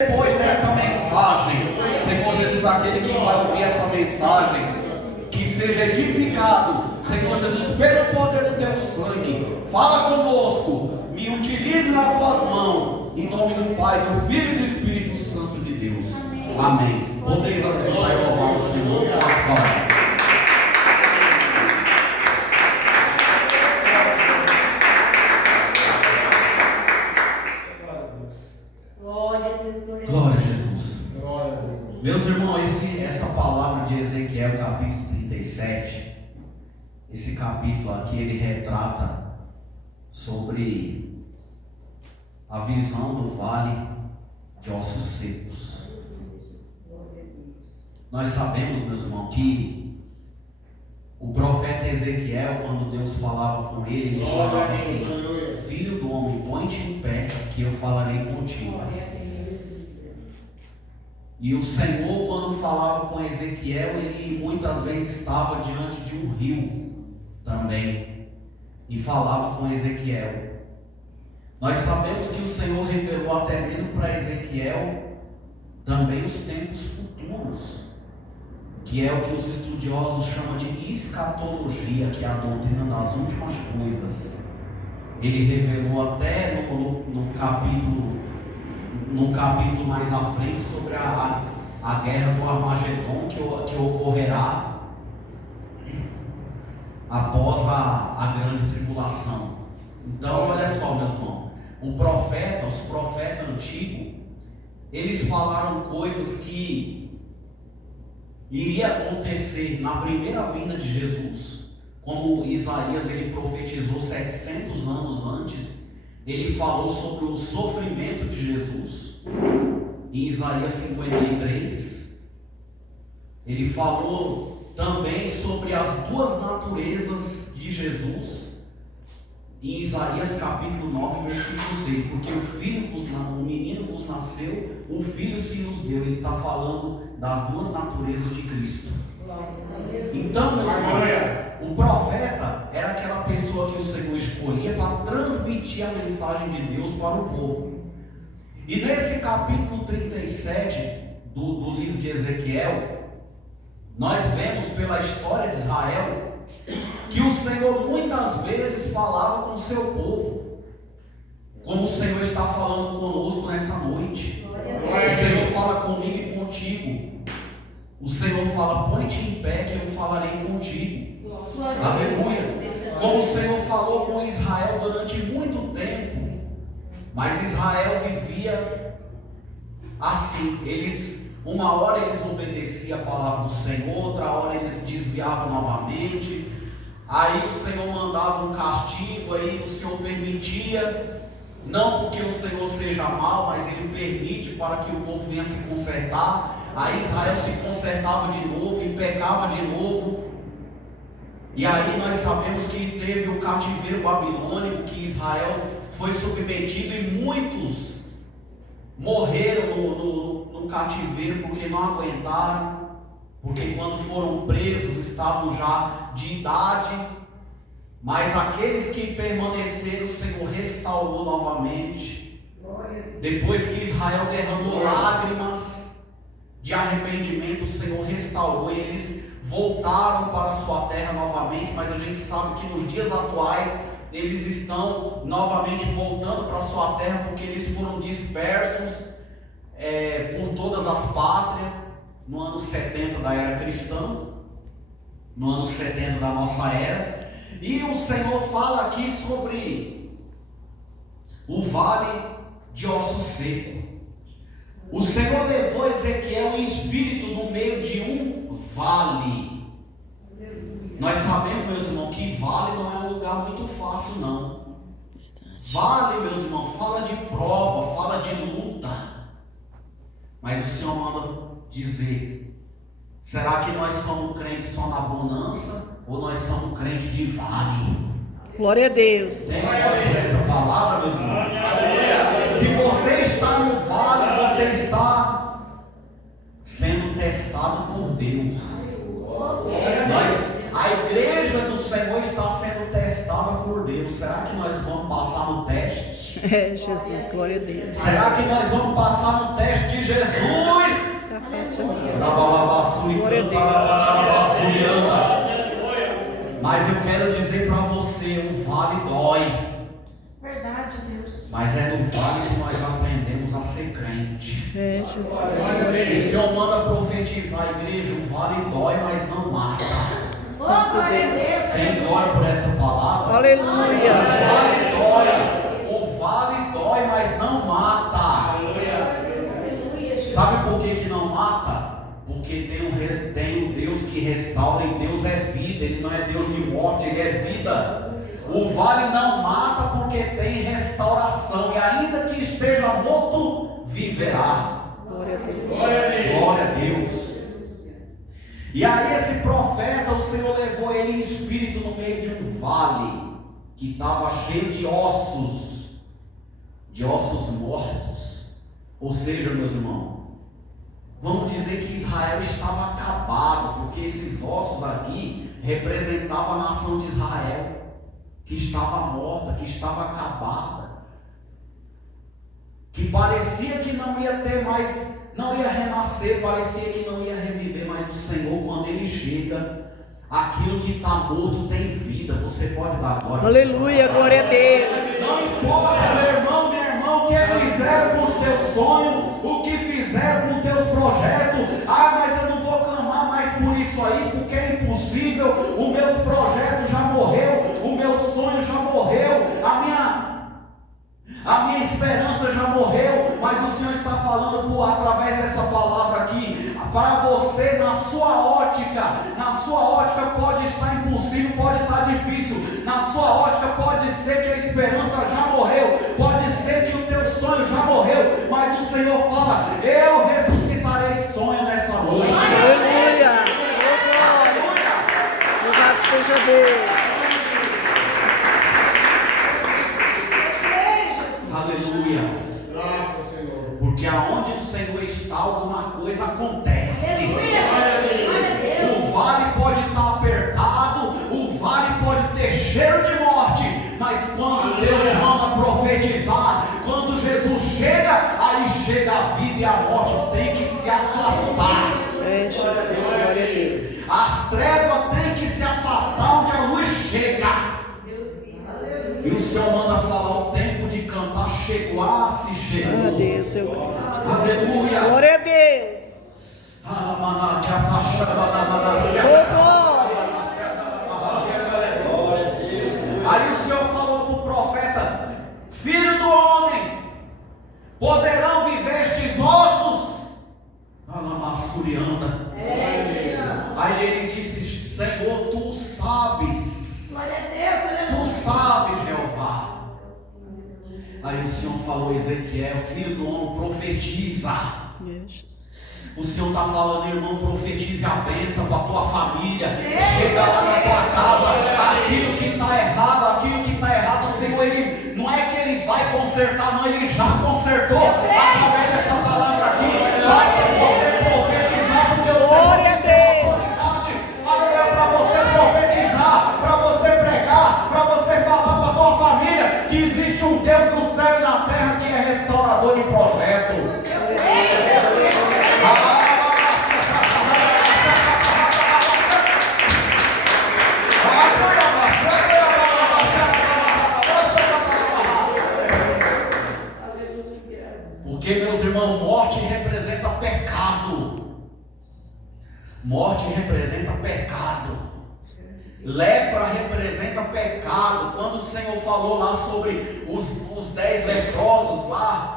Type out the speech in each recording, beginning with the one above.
Depois desta mensagem, Senhor Jesus, aquele que vai ouvir essa mensagem, que seja edificado, Senhor Jesus, pelo poder do teu sangue, fala conosco, me utilize nas tuas mãos, em nome do Pai, do Filho e do Espírito Santo de Deus. Amém. Podeis assentar e louvar o Senhor com as palmas. Glória a Jesus. Meus irmãos, essa palavra de Ezequiel, capítulo 37, esse capítulo aqui, ele retrata sobre a visão do vale de ossos secos. Nós sabemos, meus irmãos, que o profeta Ezequiel, quando Deus falava com ele falava assim: filho do homem, põe-te em pé, que eu falarei contigo. E o Senhor, quando falava com Ezequiel, ele muitas vezes estava diante de um rio também e falava com Ezequiel. Nós sabemos que o Senhor revelou até mesmo para Ezequiel também os tempos futuros, que é o que os estudiosos chamam de escatologia, que é a doutrina das últimas coisas. Ele revelou até no capítulo mais à frente sobre a guerra do Armagedon que ocorrerá após a grande tribulação. Então, olha só, meus irmãos, os profetas antigos, eles falaram coisas que iria acontecer na primeira vinda de Jesus. Como Isaías, ele profetizou 700 anos antes. Ele falou sobre o sofrimento de Jesus. Em Isaías 53, ele falou também sobre as duas naturezas de Jesus. Em Isaías capítulo 9, versículo 6, porque o menino vos nasceu, o filho se nos deu. Ele está falando das duas naturezas de Cristo. Então, meus irmãos, o profeta era aquela pessoa que o Senhor escolhia para transmitir a mensagem de Deus para o povo. E nesse capítulo 37 do livro de Ezequiel, nós vemos pela história de Israel que o Senhor muitas vezes falava com o seu povo, como o Senhor está falando conosco nessa noite. O Senhor fala comigo e contigo. O Senhor fala: põe-te em pé que eu falarei contigo. Aleluia. Como o Senhor falou com Israel durante muito tempo, mas Israel vivia assim. Uma hora eles obedeciam a palavra do Senhor, outra hora eles desviavam novamente. Aí o Senhor mandava um castigo, aí o Senhor permitia, não porque o Senhor seja mau, mas Ele permite para que o povo venha se consertar. Aí Israel se consertava de novo e pecava de novo. E aí nós sabemos que teve o cativeiro babilônico, que Israel foi submetido e muitos morreram no cativeiro porque não aguentaram, porque quando foram presos estavam já de idade. Mas aqueles que permaneceram, o Senhor restaurou novamente. Depois que Israel derramou lágrimas de arrependimento, o Senhor restaurou e eles voltaram para a sua terra novamente. Mas a gente sabe que nos dias atuais eles estão novamente voltando para a sua terra, porque eles foram dispersos por todas as pátrias no ano 70 da era cristã, no ano 70 da nossa era. E o Senhor fala aqui sobre o vale de ossos secos. O Senhor levou Ezequiel em espírito no meio de um vale. Nós sabemos, meus irmãos, que vale não é um lugar muito fácil, não. Vale, meus irmãos, fala de prova, fala de luta. Mas o Senhor manda dizer: será que nós somos crentes só na bonança, ou nós somos crentes de vale? Glória a Deus. Tem glória por essa palavra, meus irmãos? Se você está no vale, você está sendo testado por Deus. A igreja do Senhor está sendo testada por Deus. Será que nós vamos passar no teste? É, Jesus, glória a Deus. Será que nós vamos passar no teste de Jesus? Glória a Deus. Mas eu quero dizer para você, o vale dói. Verdade, Deus. Mas é no vale que nós aprendemos a ser crente. É, Jesus, glória a E se eu Deus. mando profetizar a igreja, o vale dói, mas não mata. Santo Deus. Tem glória por essa palavra? Aleluia. O vale dói, mas não mata. Sabe por que não mata? Porque tem um Deus que restaura, e Deus é vida. Ele não é Deus de morte, Ele é vida. O vale não mata porque tem restauração, e ainda que esteja morto, viverá. Glória a Deus. Glória a Deus. E aí esse profeta, o Senhor levou ele em espírito no meio de um vale que estava cheio de ossos mortos. Ou seja, meus irmãos, vamos dizer que Israel estava acabado, porque esses ossos aqui representavam a nação de Israel, que estava morta, que estava acabada, que parecia que não ia ter mais, não ia renascer, parecia que não ia reviver, mas o Senhor, quando Ele chega, aquilo que está morto tem vida. Você pode dar glória. Aleluia, glória a Deus. Não importa, meu irmão, minha irmã, o que fizeram com os teus sonhos, o que fizeram com os teus projetos. Mas eu não vou clamar mais por isso aí, porque é impossível. Os meus projetos já morreu, o meu sonho já morreu, a minha esperança já morreu. Mas o Senhor está falando através dessa palavra aqui, para você, na sua ótica pode estar impossível, pode estar difícil, na sua ótica pode ser que a esperança já morreu, pode ser que o teu sonho já morreu, mas o Senhor fala: eu ressuscitarei sonho nessa noite. Aleluia. Glória. Louvado seja Deus. Aleluia. Porque aonde o Senhor está, alguma coisa acontece. O vale pode estar apertado, o vale pode ter cheiro de morte, mas quando Deus manda profetizar, quando Jesus chega, aí chega a vida, e a morte tem que se afastar. É, Jesus, glória a Deus. As trevas têm que se afastar onde a luz chega. E o Senhor manda falar: o tempo de cantar chegou. Se chegou. Ah, Deus, eu creio. Jesus, Aleluia. glória a Deus. Oh, glória. Aí o Senhor falou para o profeta: filho do homem, poderão viver estes ossos? Alamassurianda. Aí ele disse: Senhor, tu sabes. Glória a Deus. Tu sabes, Jeová. Aí o Senhor falou: Ezequiel, filho do homem, profetiza. O Senhor está falando: irmão, profetize a bênção para a tua família. Chega lá na tua casa, aquilo que está errado, o Senhor, Ele não é que Ele vai consertar, não, Ele já consertou. Através dessa palavra aqui, basta você profetizar, porque o Senhor tem autoridade. Aleluia, para você profetizar, para você pregar, para você falar para a tua família que existe um Deus do céu e da terra que é restaurador de projeto. Porque, meus irmãos, morte representa pecado. Morte representa pecado. Lepra representa pecado. Quando o Senhor falou lá sobre os 10 leprosos lá,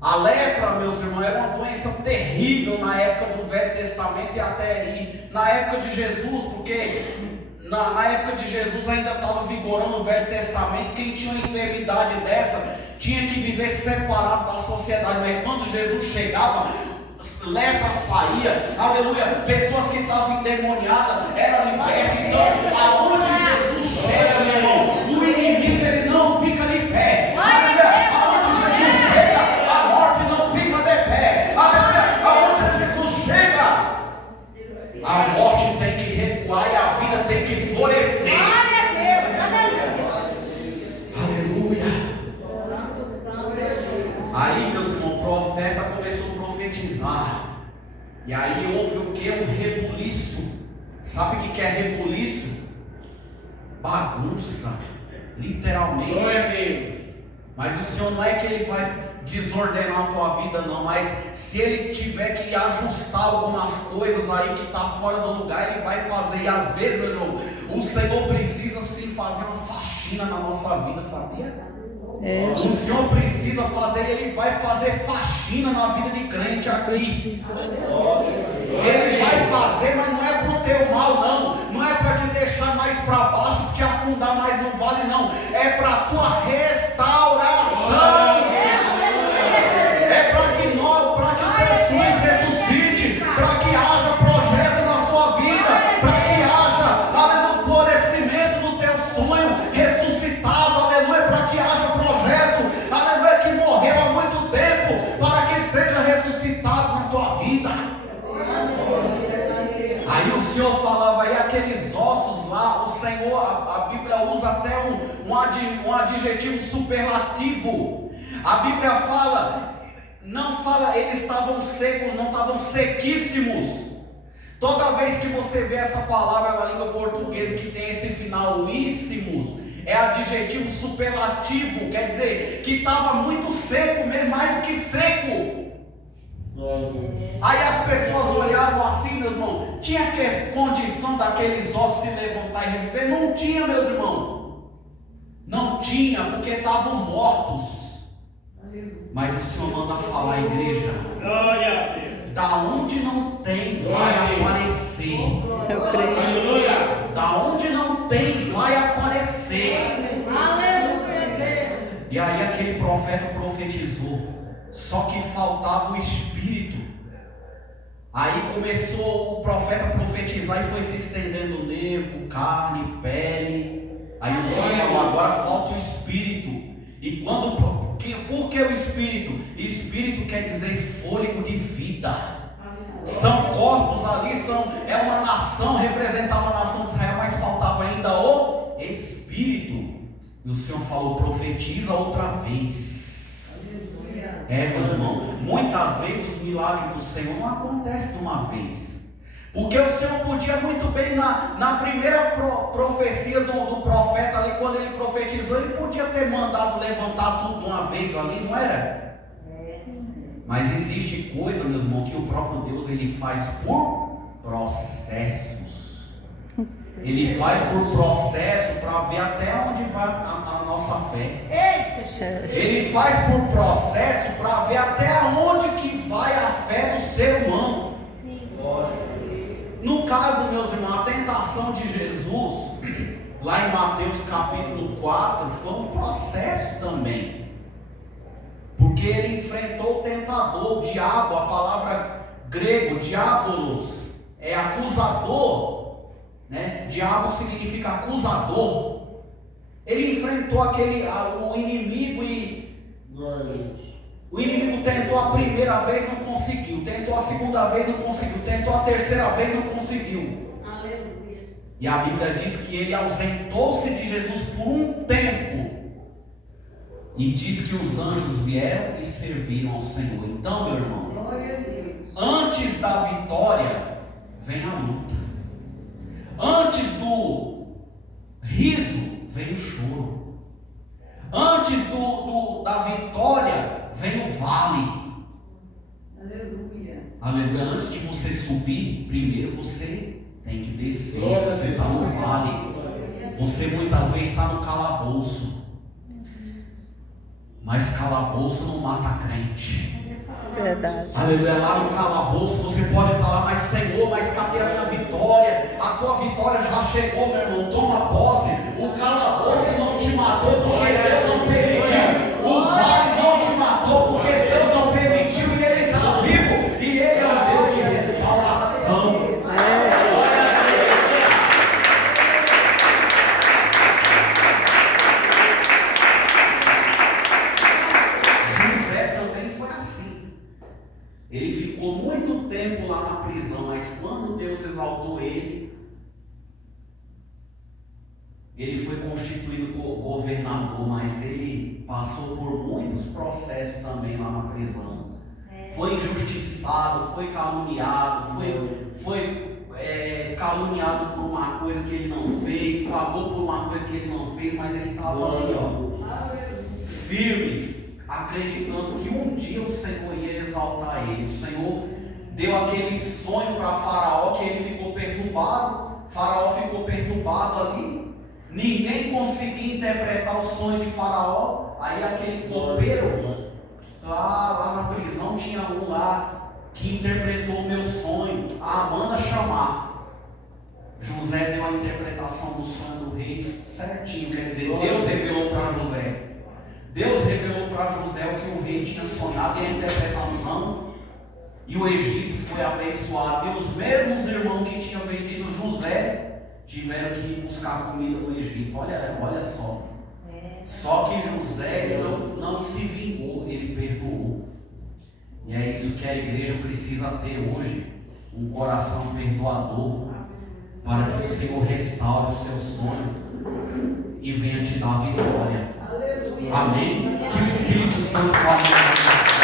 a lepra, meus irmãos, era uma doença terrível na época do Velho Testamento e até aí, na época de Jesus, porque na época de Jesus ainda estava vigorando o Velho Testamento. Quem tinha uma enfermidade dessa tinha que viver separado da sociedade, mas quando Jesus chegava, lepra saía, aleluia, pessoas que estavam endemoniadas eram libertas. Então, aonde Jesus chega, meu irmão, o inimigo ele não fica de pé. Aleluia, aonde Jesus chega, a morte não fica de pé. Aleluia, aonde Jesus chega, a morte tem que recuar e a vida tem que florescer. Aleluia. profetizar. E aí houve o que? Um rebuliço. Sabe o que é rebuliço? Bagunça, literalmente. Glória a Deus. Mas o Senhor não é que Ele vai desordenar a tua vida, não. Mas se Ele tiver que ajustar algumas coisas aí que está fora do lugar, Ele vai fazer. E às vezes, meu irmão, o Senhor precisa sim fazer uma faxina na nossa vida, sabia? O Senhor precisa fazer, Ele vai fazer faxina na vida de crente aqui. Ele vai fazer, mas não é para o teu mal, não. Não é para te deixar mais para baixo, te afundar mais no vale, não. É para a tua restauração. É para que pessoas ressuscitem, para que haja projeto na sua vida, para que haja o florescimento do teu sonho ressuscitado, aleluia, para que haja projeto, aleluia, que morreu há muito tempo, para que seja ressuscitado na tua vida. Aí o Senhor falava aí aqueles ossos lá, o Senhor, a Bíblia usa até um adjetivo superlativo. A Bíblia não fala, eles estavam secos, não estavam sequíssimos. Toda vez que você vê essa palavra na língua portuguesa que tem esse final íssimos, é adjetivo superlativo, quer dizer que estava muito seco mesmo, mais do que seco. Aí as pessoas olhavam assim, meus irmãos, tinha que condição daqueles ossos se levantar e reviver? Não tinha, meus irmãos, não tinha, porque estavam mortos. Mas o Senhor manda falar, igreja, da onde não tem vai aparecer. Eu creio, Jesus. Da onde não tem vai aparecer. E aí aquele profeta profetizou, só que faltava o Espírito. Aí começou o profeta a profetizar e foi se estendendo o nervo, carne, pele. Aí o Senhor falou, agora falta o Espírito. E por que o Espírito? Espírito quer dizer fôlego de vida. São corpos ali, é uma nação, representava a nação de Israel, mas faltava ainda o Espírito. E o Senhor falou, profetiza outra vez. Meus irmãos, muitas vezes os milagres do Senhor não acontecem de uma vez. Porque o Senhor podia muito bem, na primeira profecia do profeta ali, quando ele profetizou, ele podia ter mandado levantar tudo de uma vez ali, não era? Mas existe coisa, meus irmãos, que o próprio Deus ele faz por processos. Ele faz por processo para ver até onde vai a nossa fé. Ele faz por processo para ver até onde que vai a fé do ser humano. No caso, meus irmãos, a tentação de Jesus, lá em Mateus capítulo 4, foi um processo também. Porque ele enfrentou o tentador, o diabo, a palavra grego, diabolos, é acusador, né? Diabo significa acusador. Ele enfrentou o inimigo e o inimigo tentou a primeira vez, não conseguiu. Tentou a segunda vez, não conseguiu. Tentou a terceira vez, não conseguiu. Aleluia. E a Bíblia diz que ele ausentou-se de Jesus por um tempo. E diz que os anjos vieram e serviram ao Senhor. Então, meu irmão, antes da vitória, vem a luta. Antes do riso, vem o choro. Antes da vitória, vem o vale. Aleluia. Aleluia. Antes de você subir, primeiro você tem que descer. Você está no vale. Você muitas vezes está no calabouço. Mas calabouço não mata crente. Verdade. Aleluia. Lá no calabouço você pode estar lá, mas Senhor, mas cadê a minha vitória? A tua vitória já chegou, meu irmão. Toma posse. O calabouço não te matou porque Deus não permitiu. O vale não te matou porque Deus não permitiu. E Ele está vivo. E Ele é um Deus de restauração. Ele ficou muito tempo lá na prisão, mas quando Deus exaltou ele foi constituído governador, mas ele passou por muitos processos também lá na prisão. Foi injustiçado. injustiçado, foi caluniado, foi caluniado por uma coisa que ele não fez, pagou por uma coisa que ele não fez, mas ele estava ali, ó, firme, acreditando que um dia o Senhor ia exaltar ele. O Senhor deu aquele sonho para Faraó que ele ficou perturbado. Faraó ficou perturbado ali, ninguém conseguia interpretar o sonho de Faraó. Aí aquele copeiro lá na prisão, tinha um lá que interpretou o meu sonho. Manda chamar. José deu a interpretação do sonho do rei certinho, quer dizer, Deus revelou para José. Deus revelou para José o que o rei tinha sonhado e a interpretação, e o Egito foi abençoado. E os mesmos irmãos que tinham vendido José tiveram que ir buscar comida no Egito. Olha só. Só que José não se vingou, ele perdoou. E é isso que a igreja precisa ter hoje, um coração perdoador, para que o Senhor restaure o seu sonho e venha te dar vitória. Amém? Que o Espírito Santo fale.